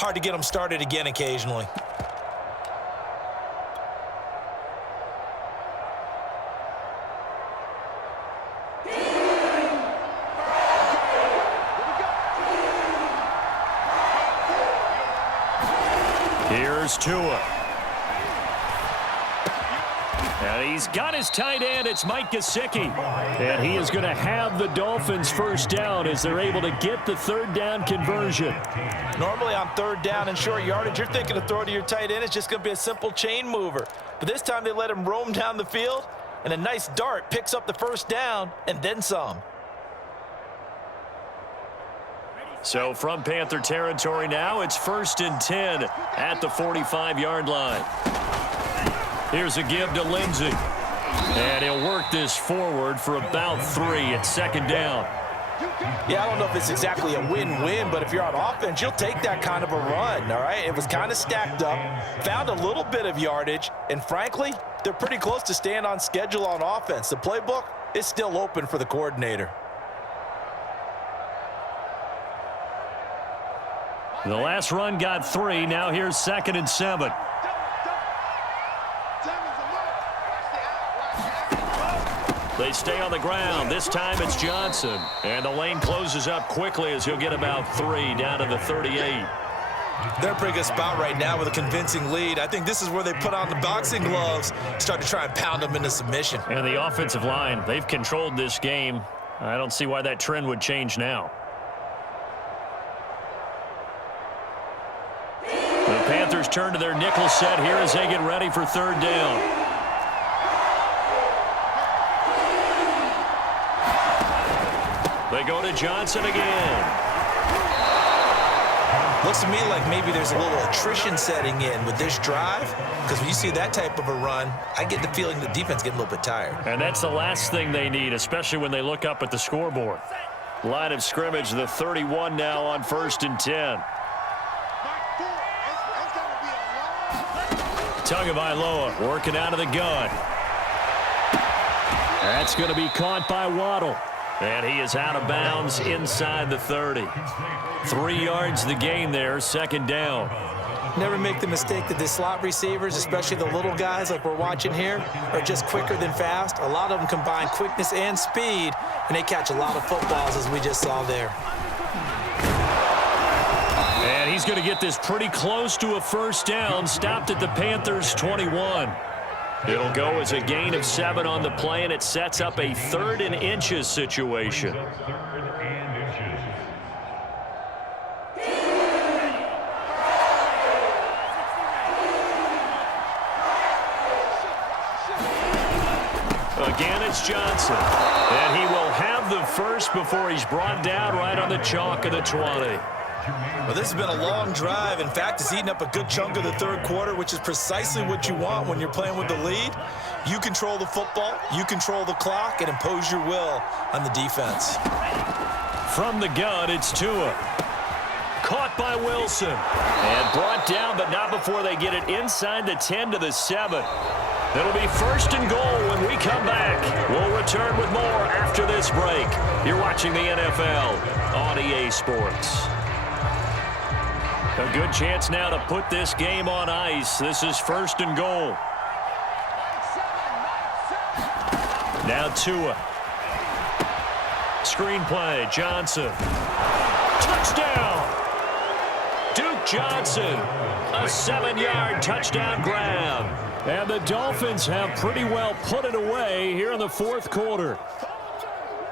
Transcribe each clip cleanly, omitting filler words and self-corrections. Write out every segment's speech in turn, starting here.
hard to get them started again occasionally. Here's Tua. And he's got his tight end. It's Mike Gesicki. And he is going to have the Dolphins first down as they're able to get the third down conversion. Normally on third down and short yardage, you're thinking to throw to your tight end. It's just going to be a simple chain mover. But this time they let him roam down the field, and a nice dart picks up the first down and then some. So from Panther territory now, it's 1st and 10 at the 45-yard line. Here's a give to Lindsey. And he'll work this forward for about 3 at 2nd down. Yeah, I don't know if it's exactly a win-win, but if you're on offense, you'll take that kind of a run, all right? It was kind of stacked up, found a little bit of yardage, and frankly, they're pretty close to staying on schedule on offense. The playbook is still open for the coordinator. The last run got 3. Now here's 2nd and 7. They stay on the ground. This time it's Johnson. And the lane closes up quickly as he'll get about 3 down to the 38. They're in a pretty good spot right now with a convincing lead. I think this is where they put on the boxing gloves, start to try and pound them into submission. And the offensive line, they've controlled this game. I don't see why that trend would change now. The Panthers turn to their nickel set here as they get ready for third down. They go to Johnson again. Looks to me like maybe there's a little attrition setting in with this drive, because when you see that type of a run, I get the feeling the defense getting a little bit tired. And that's the last thing they need, especially when they look up at the scoreboard. Line of scrimmage, the 31 now on 1st and 10. Tagovailoa working out of the gun. That's going to be caught by Waddle. And he is out of bounds inside the 30. 3 yards the gain there, 2nd down. Never make the mistake that the slot receivers, especially the little guys like we're watching here, are just quicker than fast. A lot of them combine quickness and speed, and they catch a lot of footballs, as we just saw there. And he's going to get this pretty close to a first down, stopped at the Panthers' 21. It'll go as a gain of 7 on the play, and it sets up a 3rd and inches situation. Again, it's Johnson. And he will have the first before he's brought down right on the chalk of the 20. Well, this has been a long drive. In fact, it's eaten up a good chunk of the third quarter, which is precisely what you want when you're playing with the lead. You control the football, you control the clock, and impose your will on the defense. From the gun, it's Tua. Caught by Wilson. And brought down, but not before they get it inside the 10 to the 7. It'll be 1st and goal when we come back. We'll return with more after this break. You're watching the NFL on EA Sports. A good chance now to put this game on ice. This is 1st and goal. Now Tua. Screen play, Johnson. Touchdown! Duke Johnson. A 7-yard touchdown grab. And the Dolphins have pretty well put it away here in the 4th quarter.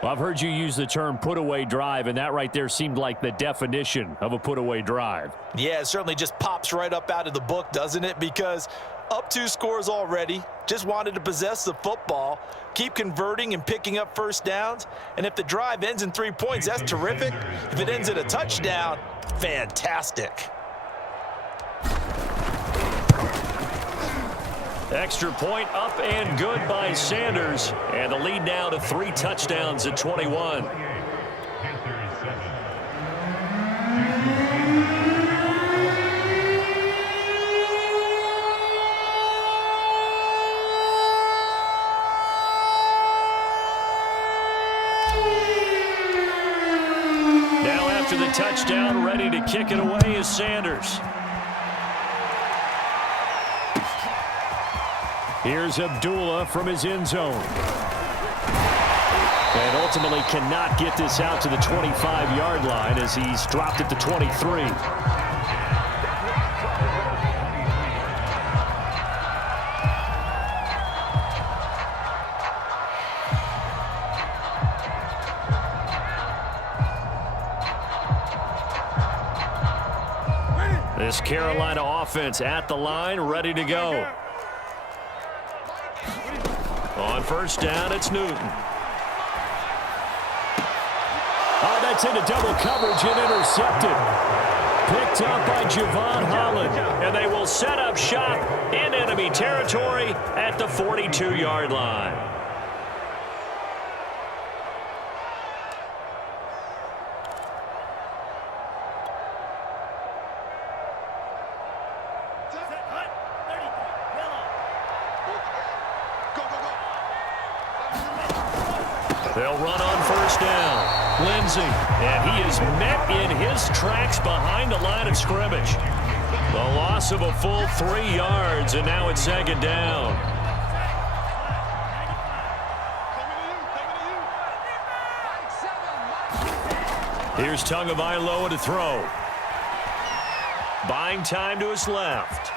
Well, I've heard you use the term put-away drive, and that right there seemed like the definition of a put-away drive. Yeah, it certainly just pops right up out of the book, doesn't it? Because up 2 scores already, just wanted to possess the football, keep converting and picking up first downs. And if the drive ends in 3 points, that's terrific. If it ends in a touchdown, fantastic. Extra point up and good by Sanders. And the lead now to 3 touchdowns at 21. Now after the touchdown, ready to kick it away is Sanders. Here's Abdullah from his end zone. And ultimately cannot get this out to the 25-yard line as he's dropped at the 23. This Carolina offense at the line, ready to go. On first down, it's Newton. Oh, that's into double coverage and intercepted. Picked up by Javon Holland. And they will set up shop in enemy territory at the 42-yard line. They'll run on first down. Lindsey, and he is met in his tracks behind the line of scrimmage. The loss of a full 3 yards, and now it's second down. Here's Tagovailoa to throw. Buying time to his left.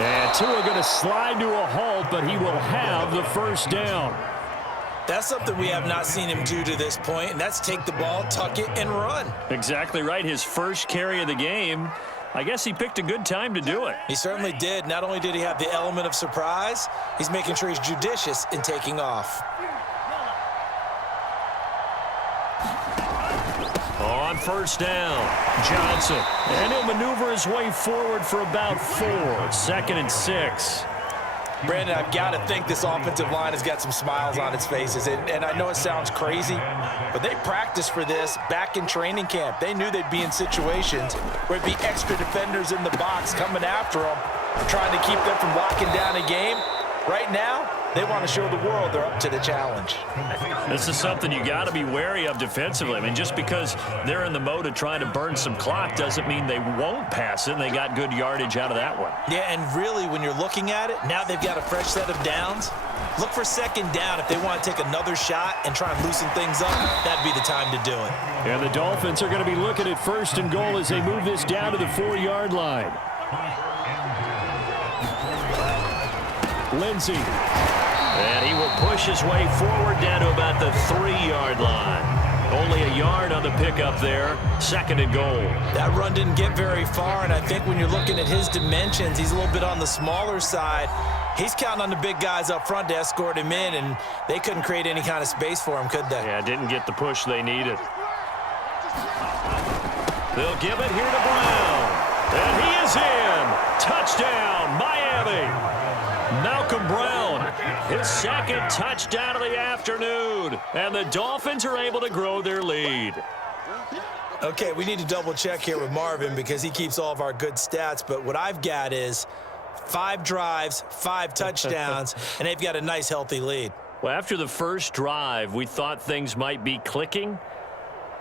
And Tua going to slide to a halt, but he will have the first down. That's something we have not seen him do to this point, and that's take the ball, tuck it, and run. Exactly right. His first carry of the game. I guess he picked a good time to do it. He certainly did. Not only did he have the element of surprise, he's making sure he's judicious in taking off. On first down, Johnson. And he'll maneuver his way forward for about 4. 2nd and 6. Brandon, I've got to think this offensive line has got some smiles on its faces. And I know it sounds crazy, but they practiced for this back in training camp. They knew they'd be in situations where it'd be extra defenders in the box coming after them, trying to keep them from locking down a game. Right now, they want to show the world they're up to the challenge. This is something you got to be wary of defensively. I mean, just because they're in the mode of trying to burn some clock doesn't mean they won't pass it, and they got good yardage out of that one. Yeah, and really, when you're looking at it, now they've got a fresh set of downs. Look for second down if they want to take another shot and try and loosen things up. That'd be the time to do it. And the Dolphins are going to be looking at 1st and goal as they move this down to the 4-yard line. Lindsey. And he will push his way forward down to about the 3-yard line. Only a yard on the pickup there. 2nd and goal. That run didn't get very far, and I think when you're looking at his dimensions, he's a little bit on the smaller side. He's counting on the big guys up front to escort him in, and they couldn't create any kind of space for him, could they? Yeah, didn't get the push they needed. They'll give it here to Brown. And he is in. Touchdown, Miami. Malcolm Brown, his 2nd touchdown of the afternoon. And the Dolphins are able to grow their lead. Okay, we need to double check here with Marvin because he keeps all of our good stats. But what I've got is 5 drives, 5 touchdowns, and they've got a nice, healthy lead. Well, after the first drive, we thought things might be clicking.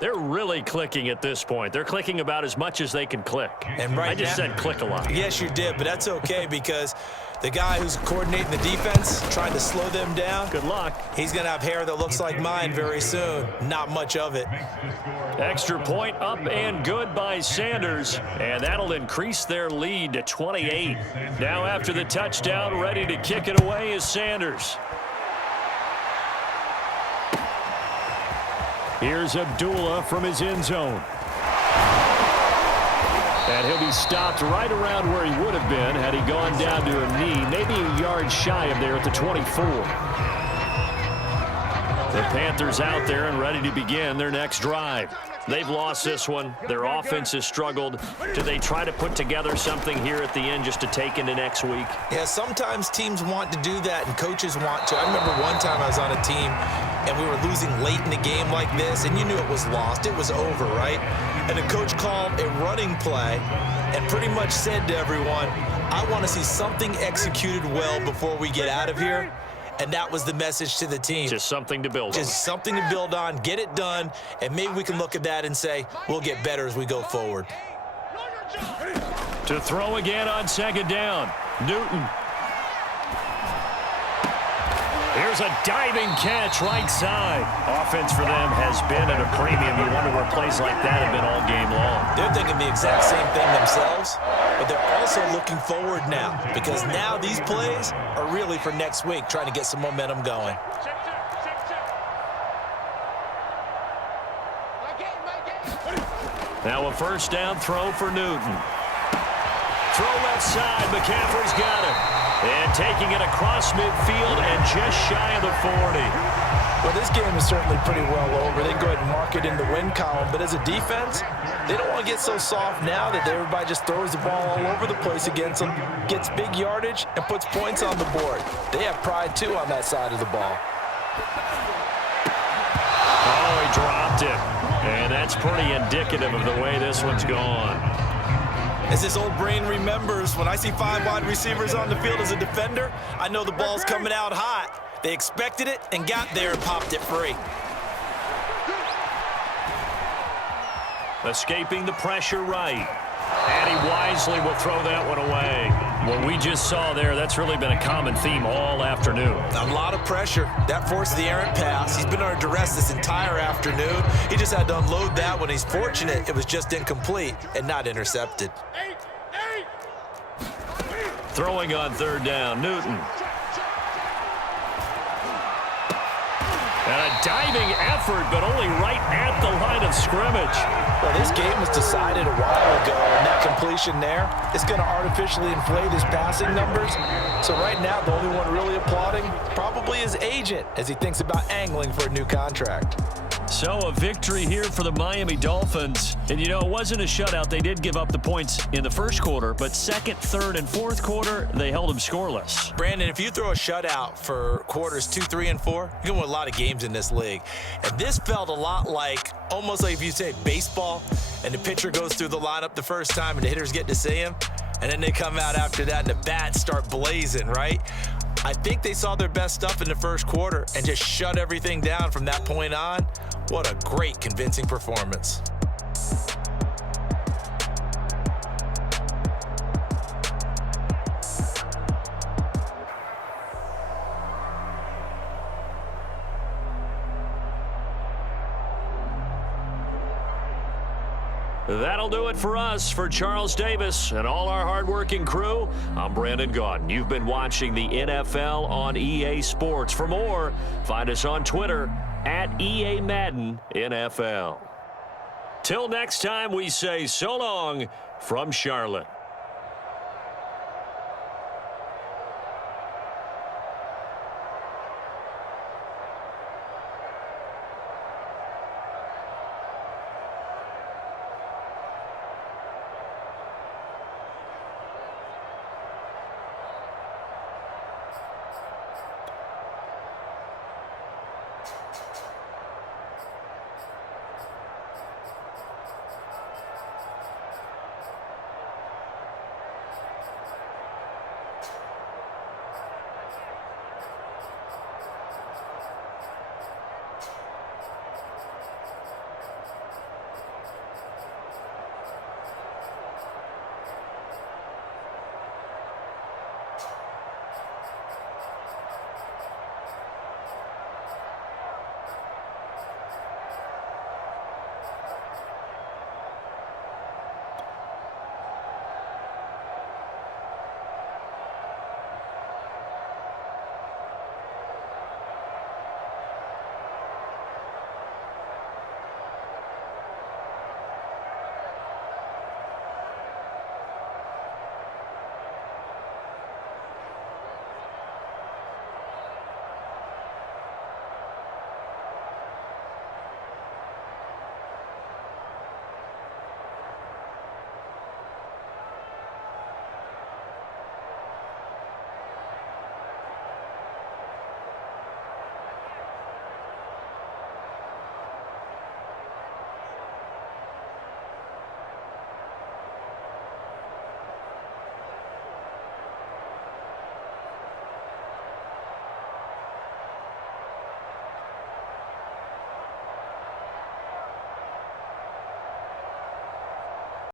They're really clicking at this point. They're clicking about as much as they can click. And right I just now, said click a lot. Yes, you did, but that's okay because the guy who's coordinating the defense, trying to slow them down, good luck. He's going to have hair that looks like mine very soon. Not much of it. Extra point up and good by Sanders, and that'll increase their lead to 28. Now after the touchdown, ready to kick it away is Sanders. Here's Abdullah from his end zone. And he'll be stopped right around where he would have been had he gone down to a knee, maybe a yard shy of there at the 24. The Panthers out there and ready to begin their next drive. They've lost this one. Their offense has struggled. Do they try to put together something here at the end just to take into next week? Yeah, sometimes teams want to do that and coaches want to. I remember one time I was on a team and we were losing late in the game like this, and you knew it was lost. It was over, right? And the coach called a running play and pretty much said to everyone, I want to see something executed well before we get out of here. And that was the message to the team. Just something to build on. Just something to build on, get it done, and maybe we can look at that and say, we'll get better as we go forward. To throw again on second down. Newton. Here's a diving catch right side. Offense for them has been at a premium. You wonder where plays like that have been all game long. They're thinking the exact same thing themselves, but they're also looking forward now because now these plays are really for next week, trying to get some momentum going. Now a first down throw for Newton. Throw left side. McCaffrey's got it. And taking it across midfield and just shy of the 40. Well, this game is certainly pretty well over. They can go ahead and mark it in the win column. But as a defense, they don't want to get so soft now that everybody just throws the ball all over the place against them, gets big yardage, and puts points on the board. They have pride, too, on that side of the ball. Oh, he dropped it. And that's pretty indicative of the way this one's gone. As his old brain remembers, when I see 5 wide receivers on the field as a defender, I know the ball's coming out hot. They expected it and got there and popped it free. Escaping the pressure right. And he wisely will throw that one away. What we just saw there, that's really been a common theme all afternoon. A lot of pressure. That forced the errant pass. He's been under duress this entire afternoon. He just had to unload that one. He's fortunate it was just incomplete and not intercepted. Throwing on third down, Newton. And a diving effort, but only right at the line of scrimmage. Well, this game was decided a while ago, and that completion there is going to artificially inflate his passing numbers. So right now, the only one really applauding probably his agent as he thinks about angling for a new contract. So a victory here for the Miami Dolphins. And, you know, it wasn't a shutout. They did give up the points in the first quarter, but second, third, and fourth quarter, they held them scoreless. Brandon, if you throw a shutout for quarters 2, 3, and 4, you're going to win a lot of games in this league. And this felt a lot like, almost like if you say baseball, and the pitcher goes through the lineup the first time and the hitters get to see him, and then they come out after that and the bats start blazing, right? I think they saw their best stuff in the first quarter and just shut everything down from that point on. What a great, convincing performance. That'll do it for us. For Charles Davis and all our hardworking crew, I'm Brandon Gaudin. You've been watching the NFL on EA Sports. For more, find us on Twitter at EA Madden NFL. Till next time, we say so long from Charlotte.